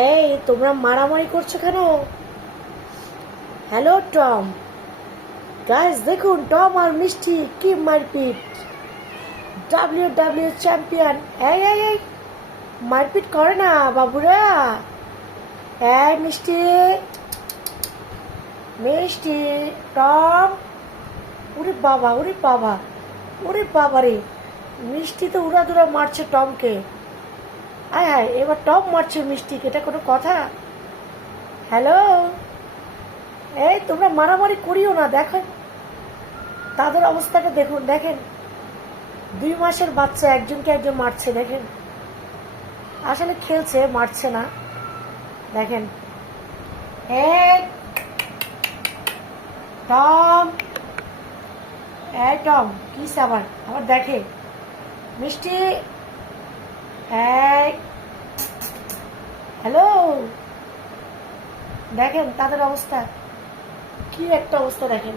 এই তোমরা মারামারি করছো কেন? Hello Tom. গাইস দেখুন, টম আর মিষ্টি কি মারপিট। W champion. এই এই এই মারপিট করে না বাবুরা। এই মিষ্টি মিষ্টি টম। ওরে বাবা, ওরে বাবা, ওরে বাবা রে। মিষ্টি তো উড়াদুরা মারছে টমকে। আয় হায়, এবার টম মারছে মিষ্টিকে, এটা কোনো কথা? হ্যালো, এই তোমরা মারামারি করিও না। দেখো তাদের অবস্থাটা দেখুন, দেখেন 2 মাসের বাচ্চা একজনকে একজন মারছে। দেখেন আসলে খেলছে, মারছে না। দেখেন এই টম, এই টম কি আবার আবার দেখে মিষ্টি। এই হ্যালো, দেখেন তাদের অবস্থা কি একটা অবস্থা দেখেন।